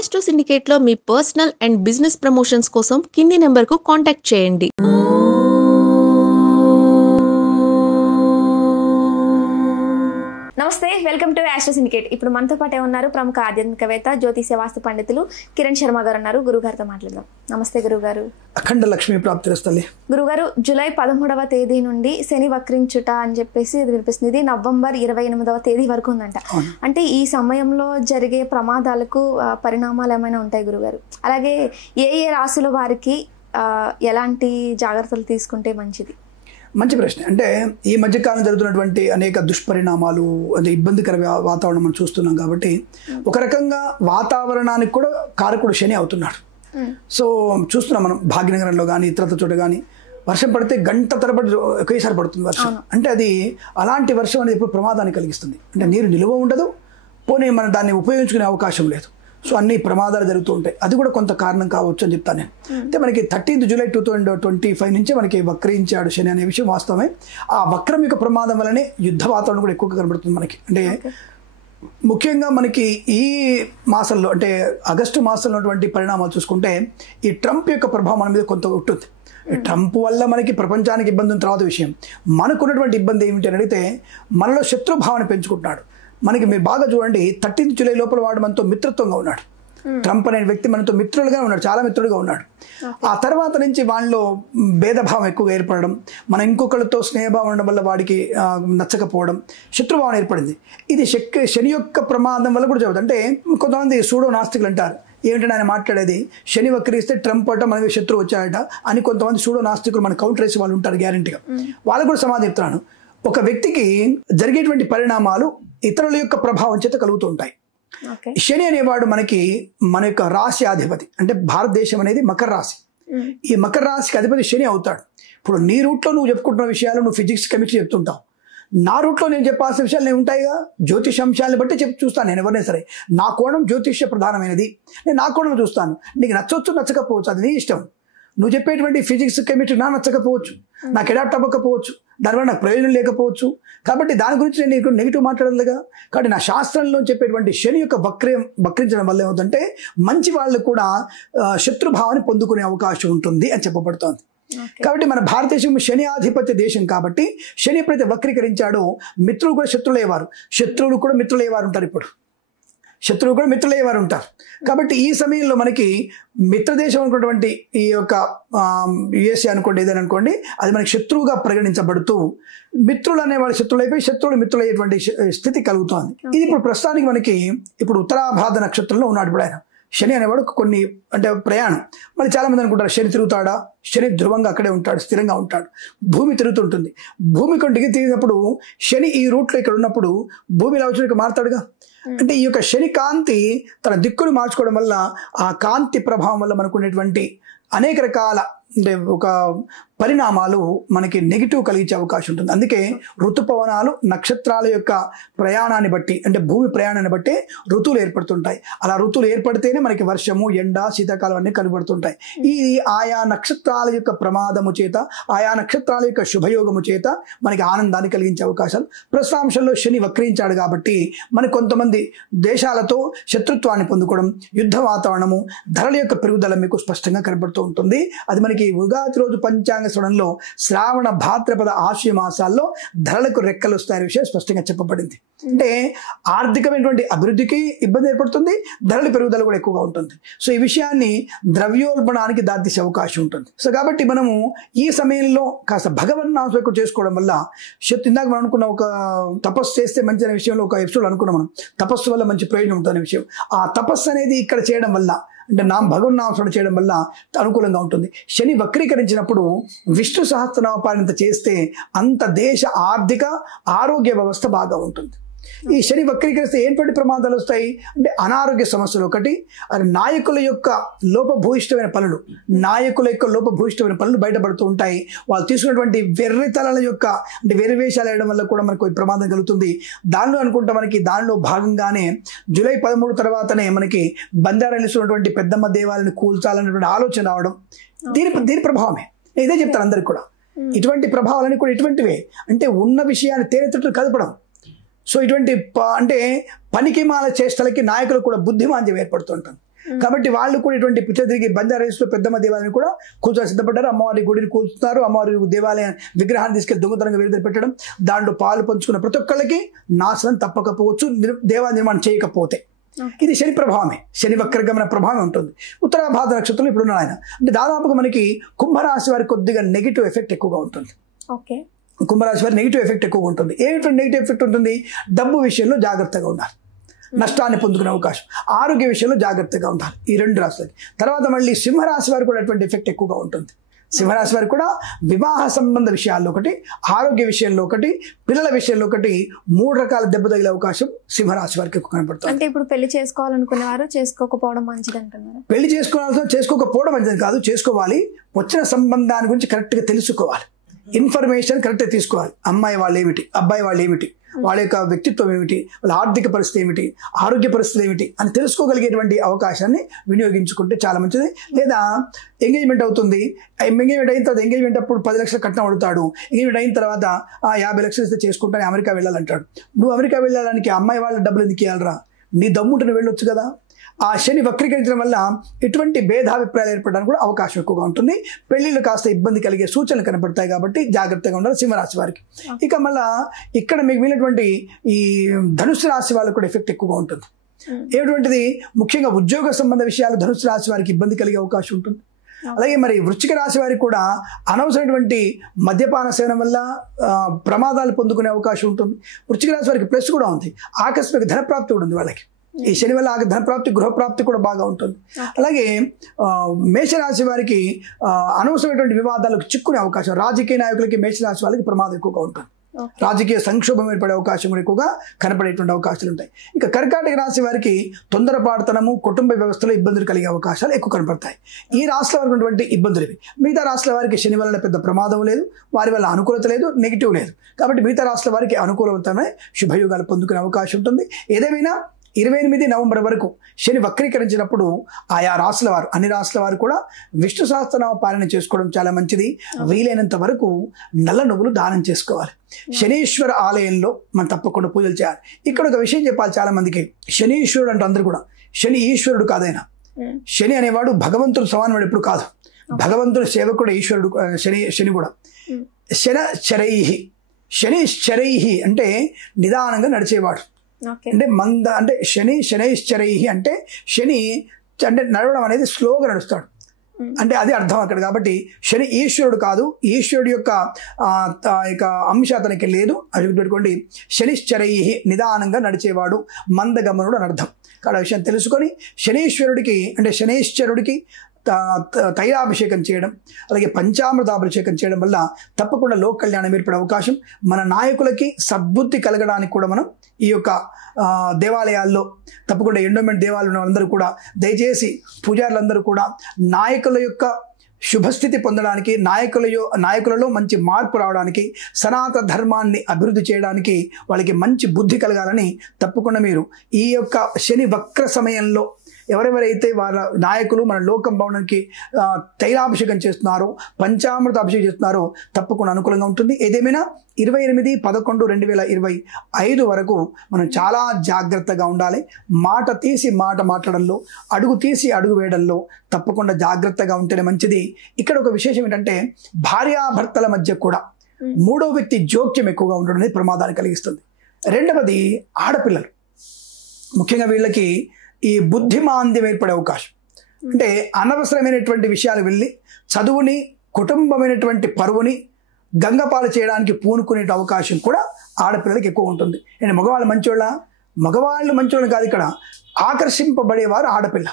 Astro సిండికేట్లో మీ personal and business promotions కోసం కింది నెంబర్కు కాంటాక్ట్ చేయండి. నమస్తే, వెల్కమ్ టు ఆస్ట్రో సిండికేట్. ఇప్పుడు మనతో పాటే ఉన్నారు ప్రముఖ ఆధ్యాత్మికవేత్త జ్యోతిష్య వాస్తు పండితులు కిరణ్ శర్మ గారు ఉన్నారు. గురుగారితో మాట్లాడదాం. నమస్తే గురుగారు. అఖండ లక్ష్మీ ప్రాప్తిరస్తల్లి. గురుగారు, జూలై 13వ తేదీ నుండి శని వక్రించుట అని చెప్పేసి ఇది వినిపిస్తుంది. ఇది నవంబర్ 28వ తేదీ వరకు ఉందంట. అంటే ఈ సమయంలో జరిగే ప్రమాదాలకు పరిణామాలు ఏమైనా ఉంటాయి గురుగారు? అలాగే ఏ రాశుల వారికి ఎలాంటి జాగ్రత్తలు తీసుకుంటే మంచిది? మంచి ప్రశ్న. అంటే ఈ మధ్యకాలం జరుగుతున్నటువంటి అనేక దుష్పరిణామాలు, అంటే ఇబ్బందికర వాతావరణం మనం చూస్తున్నాం కాబట్టి ఒక రకంగా వాతావరణానికి కూడా కారకుడు శని అవుతున్నాడు. సో చూస్తున్నాం మనం భాగ్యనగరంలో కానీ ఇతరత్ర చోట కానీ వర్షం పడితే గంట తరబడి ఒకేసారి పడుతుంది వర్షం. అంటే అది అలాంటి వర్షం అనేది ఎప్పుడు ప్రమాదాన్ని కలిగిస్తుంది. అంటే నీరు నిలువ ఉండదు, పోనీ మనం దాన్ని ఉపయోగించుకునే అవకాశం లేదు. సో అన్ని ప్రమాదాలు జరుగుతూ ఉంటాయి. అది కూడా కొంత కారణం కావచ్చు అని చెప్తాను నేను. అంటే మనకి 13th జూలై 2025 నుంచి మనకి వక్రించాడు శని అనే విషయం వాస్తవమే. ఆ వక్రం యొక్క ప్రమాదం వల్లనే యుద్ధ వాతావరణం కూడా ఎక్కువగా కనబడుతుంది మనకి. అంటే ముఖ్యంగా మనకి ఈ మాసంలో, అంటే ఆగస్టు మాసంలో ఉన్నటువంటి పరిణామాలు చూసుకుంటే ఈ ట్రంప్ యొక్క ప్రభావం మన మీద కొంత ఉంటుంది. ట్రంప్ వల్ల మనకి ప్రపంచానికి ఇబ్బంది ఉన్న తర్వాత విషయం, మనకున్నటువంటి ఇబ్బంది ఏమిటి అని అడిగితే మనలో శత్రుభావాన్ని పెంచుకుంటున్నాడు. మనకి మీరు బాగా చూడండి, 13th జూలై లోపల వాడు మనతో మిత్రత్వంగా ఉన్నాడు. ట్రంప్ అనే వ్యక్తి మనతో మిత్రులుగా ఉన్నాడు, చాలా మిత్రుడుగా ఉన్నాడు. ఆ తర్వాత నుంచి వాళ్ళలో భేదభావం ఎక్కువగా ఏర్పడడం, మన ఇంకొకరితో స్నేహభావం ఉండడం వల్ల వాడికి నచ్చకపోవడం, శత్రుభావం ఏర్పడింది. ఇది శని యొక్క ప్రమాదం వల్ల కూడా జరుగుతుంది. అంటే కొంతమంది సూడో నాస్తికులు అంటారు, ఏమిటంటే ఆయన మాట్లాడేది శని వక్రిస్తే ట్రంప్ అట మనకి శత్రువు వచ్చాయట అని కొంతమంది సూడో నాస్తికులు మన కౌంటర్ వేసి వాళ్ళు ఉంటారు గ్యారంటీగా. వాళ్ళకు కూడా సమాధానం చెప్తున్నాను. ఒక వ్యక్తికి జరిగేటువంటి పరిణామాలు ఇతరుల యొక్క ప్రభావం చేత కలుగుతూ ఉంటాయి. శని అనేవాడు మన యొక్క రాశి అధిపతి. అంటే భారతదేశం అనేది మకర రాశి. ఈ మకర రాశికి అధిపతి శని అవుతాడు. ఇప్పుడు నీ రూట్లో నువ్వు చెప్పుకుంటున్న విషయాలు నువ్వు ఫిజిక్స్ కెమిస్ట్రీ చెప్తుంటావు. నా రూట్లో నేను చెప్పాల్సిన విషయాలు నేను ఉంటాయిగా, జ్యోతిష అంశాలను బట్టి చూస్తాను నేను ఎవరైనా సరే. నా కోణం జ్యోతిష్య ప్రధానమైనది, నేను నా కోణం చూస్తాను. నీకు నచ్చవచ్చు నచ్చకపోవచ్చు, అది నీ ఇష్టం. నువ్వు చెప్పేటువంటి ఫిజిక్స్ కెమిస్ట్రీ నా నచ్చకపోవచ్చు, నాకు అడాప్ట్ అవ్వకపోవచ్చు, దానివల్ల నాకు ప్రయోజనం లేకపోవచ్చు. కాబట్టి దాని గురించి నేను నెగిటివ్ మాట్లాడలేగా. కాబట్టి నా శాస్త్రంలో చెప్పేటువంటి శని యొక్క వక్రించడం వల్ల ఏమవుతుందంటే మంచి వాళ్ళు కూడా శత్రుభావాన్ని పొందుకునే అవకాశం ఉంటుంది అని చెప్పబడుతోంది. కాబట్టి మన భారతదేశం శని ఆధిపత్య దేశం కాబట్టి శని ఎప్పుడైతే వక్రీకరించాడో మిత్రులు కూడా శత్రులయ్యేవారు, శత్రువులు కూడా మిత్రులయ్యేవారు ఉంటారు. ఇప్పుడు శత్రువులు కూడా మిత్రులయ్యేవారు ఉంటారు. కాబట్టి ఈ సమయంలో మనకి మిత్రదేశం అనుకున్నటువంటి ఈ యొక్క యుఎస్ఏ అనుకోండి, ఏదైనా అనుకోండి, అది మనకి శత్రువుగా పరిగణించబడుతూ మిత్రులు అనేవాళ్ళు శత్రువులు అయిపోయి శత్రువులు మిత్రులు అయ్యేటువంటి స్థితి కలుగుతోంది. ఇది ఇప్పుడు ప్రస్తుతానికి మనకి ఇప్పుడు ఉత్తరాభాద్ర నక్షత్రంలో ఉన్నాడు ఇప్పుడు ఆయన. శని అనేవాడు కొన్ని అంటే ప్రయాణం. మళ్ళీ చాలా మంది అనుకుంటారు శని తిరుగుతాడా, శని ధ్రువంగా అక్కడే ఉంటాడు, స్థిరంగా ఉంటాడు. భూమి తిరుగుతుంటుంది. భూమి కొంటికి తిరిగినప్పుడు శని ఈ రూట్లో ఇక్కడ ఉన్నప్పుడు భూమి ఇలా వచ్చి మారుతాడుగా. అంటే ఈ యొక్క శని కాంతి తన దిక్కును మార్చుకోవడం వల్ల ఆ కాంతి ప్రభావం వల్ల మనకు ఉన్నటువంటి అనేక రకాల అంటే ఒక పరిణామాలు మనకి నెగిటివ్ కలిగించే అవకాశం ఉంటుంది. అందుకే ఋతుపవనాలు నక్షత్రాల యొక్క ప్రయాణాన్ని బట్టి, అంటే భూమి ప్రయాణాన్ని బట్టి ఋతువులు ఏర్పడుతుంటాయి. అలా ఋతువులు ఏర్పడితేనే మనకి వర్షము, ఎండ, శీతాకాలం అన్నీ కనబడుతుంటాయి. ఈ ఆయా నక్షత్రాల యొక్క ప్రమాదము చేత, ఆయా నక్షత్రాల యొక్క శుభయోగము చేత మనకి ఆనందాన్ని కలిగించే అవకాశాలు. ప్రస్తుతాంశంలో శని వక్రించాడు కాబట్టి మనకి కొంతమంది దేశాలతో శత్రుత్వాన్ని పొందుకోవడం, యుద్ధ వాతావరణము, ధరల యొక్క పెరుగుదల మీకు స్పష్టంగా కనబడుతూ ఉంటుంది. అది మనకి ఉగాది రోజు పంచాంగ శ్రవణంలో శ్రావణ భాద్రపద ఆశ్వయుజ మాసాల్లో ధరలకు రెక్కలు వస్తాయనే విషయం స్పష్టంగా చెప్పబడింది. అంటే ఆర్థికమైనటువంటి అభివృద్ధికి ఇబ్బంది ఏర్పడుతుంది, ధరల పెరుగుదల కూడా ఎక్కువగా ఉంటుంది. సో ఈ విషయాన్ని ద్రవ్యోల్బణానికి దారితీసే అవకాశం ఉంటుంది. సో కాబట్టి మనము ఈ సమయంలో కాస్త భగవన్నామం ఎక్కువ చేసుకోవడం వల్ల ఇందాక మనం అనుకున్న ఒక తపస్సు చేస్తే మంచి అనే విషయంలో ఒక ఎపిసోడ్ అనుకున్నాం మనం, తపస్సు వల్ల మంచి ప్రయోజనం ఉంటుందనే విషయం. ఆ తపస్సు అనేది ఇక్కడ చేయడం వల్ల, అంటే భగవన్నామస్మరణ చేయడం వల్ల అనుకూలంగా ఉంటుంది. శని వక్రీకరించినప్పుడు విష్ణు సహస్రనామపారాయణ చేస్తే అంత దేశ ఆర్థిక ఆరోగ్య వ్యవస్థ బాగా ఉంటుంది. ఈ శని వక్రీకరిస్తే ఏంటి ప్రమాదాలు వస్తాయి అంటే అనారోగ్య సమస్యలు ఒకటి, అది నాయకుల యొక్క లోపభూయిష్టమైన పనులు బయటపడుతూ ఉంటాయి. వాళ్ళు తీసుకున్నటువంటి వెర్రితలల యొక్క అంటే వెర్రివేషాలు వేయడం వల్ల కూడా మనకు ప్రమాదం కలుగుతుంది. దానిలో అనుకుంటా మనకి దానిలో భాగంగానే జూలై 13 తర్వాతనే మనకి బంజారాహిల్స్ ఉన్నటువంటి పెద్దమ్మ దేవాలయాన్ని కూల్చాలనేటువంటి ఆలోచన రావడం దీని ప్రభావమే. ఇదే చెప్తాను అందరికి కూడా. ఇటువంటి ప్రభావాలని కూడా ఇటువంటివే. అంటే ఉన్న విషయాన్ని తేనెతట్టు కదపడం. సో ఇటువంటి అంటే పనికిమాల చేష్టలకి నాయకులు కూడా బుద్ధిమాంద్యం ఏర్పడుతుంటుంది. కాబట్టి వాళ్ళు కూడా ఇటువంటి పిచ్చదిరిగి బంజారాహిల్స్లో పెద్దమ్మ దేవాలయాన్ని కూడా కూర్చొని సిద్ధపడ్డారు. అమ్మవారి గుడిని కూర్చున్నారు, అమ్మవారి దేవాలయం విగ్రహాన్ని తీసుకెళ్లి దొంగతనంగా విడుదల పెట్టడం, దాంట్లో పాలు పంచుకున్న ప్రతి ఒక్కళ్ళకి నాశనం తప్పకపోవచ్చు దేవాలయ నిర్మాణం చేయకపోతే. ఇది శని ప్రభావమే, శని వక్రగమన ప్రభావం ఉంటుంది. ఉత్తరాభాద్ర నక్షత్రంలో ఇప్పుడు ఆయన అంటే దాదాపుగా మనకి కుంభరాశి వారికి కొద్దిగా నెగిటివ్ ఎఫెక్ట్ ఎక్కువగా ఉంటుంది. కుంభరాశి వారి నెగిటివ్ ఎఫెక్ట్ ఎక్కువగా ఉంటుంది. ఏమిటి నెగిటివ్ ఎఫెక్ట్ ఉంటుంది? డబ్బు విషయంలో జాగ్రత్తగా ఉండాలి, నష్టాన్ని పొందుకునే అవకాశం. ఆరోగ్య విషయంలో జాగ్రత్తగా ఉండాలి ఈ 2 రాశులకి. తర్వాత మళ్ళీ సింహరాశి వారికి కూడా అటువంటి ఎఫెక్ట్ ఎక్కువగా ఉంటుంది. సింహరాశి వారికి కూడా వివాహ సంబంధ విషయాల్లో ఒకటి, ఆరోగ్య విషయంలో ఒకటి, పిల్లల విషయంలో ఒకటి, 3 రకాల దెబ్బ తగిలే అవకాశం సింహరాశి వారికి ఎక్కువ కనపడుతుంది. అంటే ఇప్పుడు పెళ్లి చేసుకోవాలనుకునే వారు చేసుకోకపోవడం మంచిది అంటున్నారు. పెళ్లి చేసుకోకపోవడం మంచిది కాదు, చేసుకోవాలి. వచ్చిన సంబంధాన్ని గురించి కరెక్ట్గా తెలుసుకోవాలి, ఇన్ఫర్మేషన్ కరెక్ట్గా తీసుకోవాలి. అమ్మాయి వాళ్ళు ఏమిటి, అబ్బాయి వాళ్ళు ఏమిటి, వాళ్ళ యొక్క వ్యక్తిత్వం ఏమిటి, వాళ్ళ ఆర్థిక పరిస్థితి ఏమిటి, ఆరోగ్య పరిస్థితి ఏమిటి అని తెలుసుకోగలిగేటువంటి అవకాశాన్ని వినియోగించుకుంటే చాలా మంచిది. లేదా ఎంగేజ్మెంట్ అవుతుంది, ఎంగేజ్మెంట్ అయిన తర్వాత ఎంగేజ్మెంట్ అప్పుడు 10 లక్షలు కట్నం అడుగుతాడు. ఎంగేజ్మెంట్ అయిన తర్వాత 50 లక్షలు ఇస్తే చేసుకుంటాను, అమెరికా వెళ్ళాలంటాడు. నువ్వు అమెరికా వెళ్ళడానికి అమ్మాయి వాళ్ళ డబ్బులు ఎందుకు ఇవ్వాలరా? నీ దమ్ముంటే వెళ్ళొచ్చు కదా. ఆ శని వక్రీకరించడం వల్ల ఇటువంటి భేదాభిప్రాయాలు ఏర్పడడానికి కూడా అవకాశం ఎక్కువగా ఉంటుంది. పెళ్లిళ్ళు కాస్త ఇబ్బంది కలిగే సూచనలు కనపడతాయి కాబట్టి జాగ్రత్తగా ఉండాలి సింహరాశి వారికి. ఇక మళ్ళా ఇక్కడ మీకు మిగిలినటువంటి ఈ ధనుసు రాశి వాళ్ళకు కూడా ఎఫెక్ట్ ఎక్కువగా ఉంటుంది. ఏటువంటిది? ముఖ్యంగా ఉద్యోగ సంబంధ విషయాలు ధనుసు రాశి వారికి ఇబ్బంది కలిగే అవకాశం ఉంటుంది. అలాగే మరి వృశ్చిక రాశి వారికి కూడా అనవసరమైనటువంటి మద్యపాన సేవనం వల్ల ప్రమాదాలు పొందుకునే అవకాశం ఉంటుంది. వృశ్చిక రాశి వారికి ప్లస్ కూడా ఉంది, ఆకస్మిక ధనప్రాప్తి కూడా ఉంది వాళ్ళకి. ఈ శని వల్ల ధనప్రాప్తి, గృహప్రాప్తి కూడా బాగా ఉంటుంది. అలాగే మేషరాశి వారికి అనవసరమైనటువంటి వివాదాలకు చిక్కునే అవకాశం. రాజకీయ నాయకులకి మేషరాశి వాళ్ళకి ప్రమాదం ఎక్కువగా ఉంటుంది. రాజకీయ సంక్షోభం ఏర్పడే అవకాశం కూడా ఎక్కువగా కనపడేటువంటి అవకాశాలు ఉంటాయి. ఇక కర్కాటక రాశి వారికి తొందరపాటుతనము, కుటుంబ వ్యవస్థలో ఇబ్బందులు కలిగే అవకాశాలు ఎక్కువ కనపడతాయి. ఈ రాశుల వారికి ఉన్నటువంటి ఇబ్బందులు ఇవి. మిగతా రాశుల వారికి శని వల్ల పెద్ద ప్రమాదం లేదు, వారి వల్ల అనుకూలత లేదు, నెగిటివ్ లేదు. కాబట్టి మిగతా రాశుల వారికి అనుకూలవంతమైన శుభయోగాలు పొందుకునే అవకాశం ఉంటుంది. ఏదేమైనా 28 నవంబర్ వరకు శని వక్రీకరించినప్పుడు ఆయా రాశుల వారు, అన్ని రాశుల వారు కూడా విష్ణు సహస్రనామ పాలన చేసుకోవడం చాలా మంచిది. వీలైనంత వరకు నల్ల నువ్వులు దానం చేసుకోవాలి. శనీశ్వర ఆలయంలో మనం తప్పకుండా పూజలు చేయాలి. ఇక్కడ ఒక విషయం చెప్పాలి చాలా మందికి. శనీశ్వరుడు అంటే అందరూ కూడా శని ఈశ్వరుడు కాదైనా. శని అనేవాడు భగవంతుడు సమానవాడు ఎప్పుడు కాదు. భగవంతుడు సేవకుడు ఈశ్వరుడు. శని కూడా శనశ్చరైహి, శనిశ్చరైహి అంటే నిదానంగా నడిచేవాడు. అంటే అంటే శనైశ్చరైహి అంటే శని అంటే నడవడం అనేది స్లోగా నడుస్తాడు అంటే అది అర్థం అక్కడ. కాబట్టి శని ఈశ్వరుడు కాదు, ఈశ్వరుడు యొక్క అంశ అతనికి లేదు. అది పెట్టుకోండి. శనిశ్చరైహి నిదానంగా నడిచేవాడు, మందగమనుడు అని అర్థం. కాబట్టి ఆ విషయం తెలుసుకొని శనీశ్వరుడికి అంటే శనైశ్చరుడికి తైలాభిషేకం చేయడం, అలాగే పంచామృతాభిషేకం చేయడం వల్ల తప్పకుండా లోక కళ్యాణం ఏర్పడే అవకాశం. మన నాయకులకి సద్బుద్ధి కలగడానికి కూడా మనం ఈ యొక్క దేవాలయాల్లో తప్పకుండా ఎండోమెంట్ దేవాలయం అందరూ కూడా దయచేసి పూజారులందరూ కూడా నాయకుల యొక్క శుభస్థితి పొందడానికి, నాయకులలో మంచి మార్పు రావడానికి, సనాతన ధర్మాన్ని అభివృద్ధి చేయడానికి వాళ్ళకి మంచి బుద్ధి కలగాలని తప్పకుండా మీరు ఈ యొక్క శని వక్ర సమయంలో ఎవరెవరైతే వాళ్ళ నాయకులు మన లోకం భవనానికి తైలాభిషేకం చేస్తున్నారో, పంచామృత అభిషేకం చేస్తున్నారో తప్పకుండా అనుకూలంగా ఉంటుంది. ఏదేమైనా 28/11/2025 వరకు మనం చాలా జాగ్రత్తగా ఉండాలి. మాట తీసి మాట మాట్లాడంలో, అడుగు తీసి అడుగు వేయడంలో తప్పకుండా జాగ్రత్తగా ఉంటేనే మంచిది. ఇక్కడ ఒక విశేషం ఏంటంటే భార్యాభర్తల మధ్య కూడా 3వ వ్యక్తి జోక్యం ఎక్కువగా ఉండడం అనేది ప్రమాదాన్ని కలిగిస్తుంది. రెండవది ఆడపిల్లలు, ముఖ్యంగా వీళ్ళకి ఈ బుద్ధిమాంద్యం ఏర్పడే అవకాశం. అంటే అనవసరమైనటువంటి విషయాలు వెళ్ళి చదువుని, కుటుంబమైనటువంటి పరువుని గంగపాలు చేయడానికి పూనుకునే అవకాశం కూడా ఆడపిల్లలకి ఎక్కువ ఉంటుంది. అంటే మగవాళ్ళు మంచోళ్ళు కాదు, ఇక్కడ ఆకర్షింపబడేవారు ఆడపిల్ల.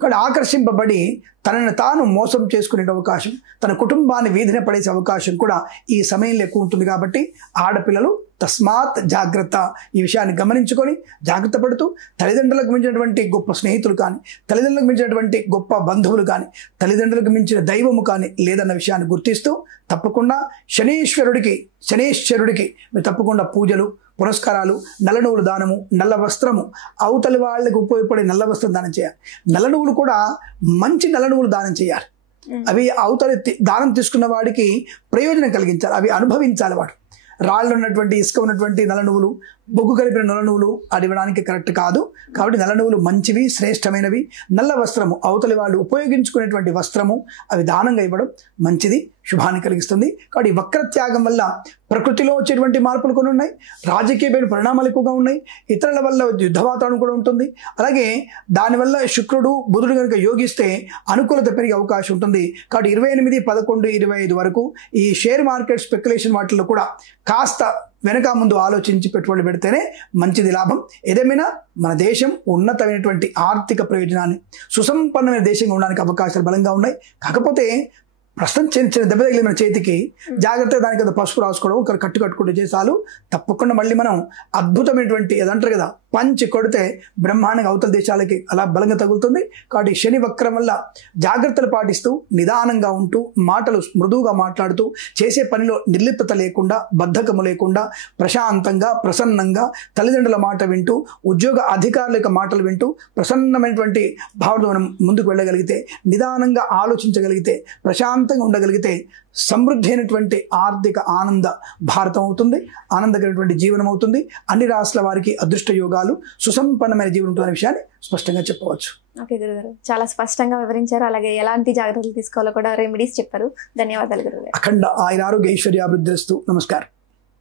కాబట్టి ఆకర్షింపబడి తనను తాను మోసం చేసుకునే అవకాశం, తన కుటుంబాన్ని వీధిన పడేసే అవకాశం కూడా ఈ సమయంలో ఎక్కువ ఉంటుంది. కాబట్టి ఆడపిల్లలు తస్మాత్ జాగ్రత్త. ఈ విషయాన్ని గమనించుకొని జాగ్రత్త పడుతూ తల్లిదండ్రులకు మించినటువంటి గొప్ప స్నేహితులు కానీ, తల్లిదండ్రులకు మించినటువంటి గొప్ప బంధువులు కానీ, తల్లిదండ్రులకు మించిన దైవము కానీ లేదన్న విషయాన్ని గుర్తిస్తూ తప్పకుండా శనీశ్వరుడికి మీరు తప్పకుండా పూజలు, పురస్కారాలు, నల్ల నువ్వులు దానము, నల్ల వస్త్రము, అవతలి వాళ్ళకి ఉపయోగపడే నల్ల వస్త్రం దానం చేయాలి. నల్ల నువ్వులు కూడా మంచి నల్ల నువ్వులు దానం చేయాలి. అవి అవతలి దానం తీసుకున్న వాడికి ప్రయోజనం కలిగించాలి, అవి అనుభవించాలి వాడు. రాళ్ళు ఉన్నటువంటి, ఇసుక ఉన్నటువంటి నల్ల నువ్వులు బొగ్గు కలిపిన నల్ల నువ్వులు అది ఇవ్వడానికి కరెక్ట్ కాదు. కాబట్టి నల్ల నువ్వులు మంచివి, శ్రేష్టమైనవి. నల్ల వస్త్రము, అవతలి వాళ్ళు ఉపయోగించుకునేటువంటి వస్త్రము, అవి దానంగా ఇవ్వడం మంచిది, శుభాన్ని కలిగిస్తుంది. కాబట్టి వక్రత్యాగం వల్ల ప్రకృతిలో వచ్చేటువంటి మార్పులు కొన్ని ఉన్నాయి, రాజకీయమైన పరిణామాలు ఎక్కువగా ఉన్నాయి, ఇతరుల వల్ల యుద్ధ వాతావరణం కూడా ఉంటుంది. అలాగే దానివల్ల శుక్రుడు బుధుడు కనుక యోగిస్తే అనుకూలత పెరిగే అవకాశం ఉంటుంది. కాబట్టి 28, 11, 25 వరకు ఈ షేర్ మార్కెట్ స్పెక్యులేషన్ వాటిల్లో కూడా కాస్త వెనక ముందు ఆలోచించి పెట్టుబడి పెడితేనే మంచిది, లాభం. ఏదేమైనా మన దేశం ఉన్నతమైనటువంటి ఆర్థిక ప్రయోజనాన్ని, సుసంపన్నమైన దేశంగా ఉండడానికి అవకాశాలు బలంగా ఉన్నాయి. కాకపోతే ప్రస్తుతం చిన్న చిన్న దెబ్బ తగిలి మన చేతికి జాగ్రత్తగా దానికి అంత పసుపు రాసుకోవడం, ఒకరు కట్టుకుంటే చేసాలు. తప్పకుండా మళ్ళీ మనం అద్భుతమైనటువంటి ఏదంటారు కదా, పంచి కొడితే బ్రహ్మాండంగా అవతల దేశాలకి అలా బలంగా తగులుతుంది. కాబట్టి శని వక్రం వల్ల జాగ్రత్తలు పాటిస్తూ నిదానంగా ఉంటూ మాటలు మృదువుగా మాట్లాడుతూ చేసే పనిలో నిర్లిప్తత లేకుండా, బద్ధకము లేకుండా, ప్రశాంతంగా ప్రసన్నంగా తల్లిదండ్రుల మాట వింటూ, ఉద్యోగ అధికారుల యొక్క మాటలు వింటూ ప్రసన్నమైనటువంటి భావనతో మనం ముందుకు వెళ్ళగలిగితే, నిదానంగా ఆలోచించగలిగితే, ప్రశాంతంగా ఉండగలిగితే సమృద్ధి అయినటువంటి ఆర్థిక ఆనంద భారతం అవుతుంది, ఆనందకరమైనటువంటి జీవనం అవుతుంది. అన్ని రాష్ట్రాల వారికి అదృష్ట యోగాలు, సుసంపన్నమైన జీవనం ఉంటుందనే విషయాన్ని స్పష్టంగా చెప్పవచ్చు. ఓకే గురుగారు, చాలా స్పష్టంగా వివరించారు. అలాగే ఎలాంటి జాగ్రత్తలు తీసుకోవాలో కూడా రెమెడీస్ చెప్పారు. ధన్యవాదాలు గురుగారు. అఖండ ఆయురారోగ్య ఐశ్వర్యాభివృద్ధిస్తూ. నమస్కారం.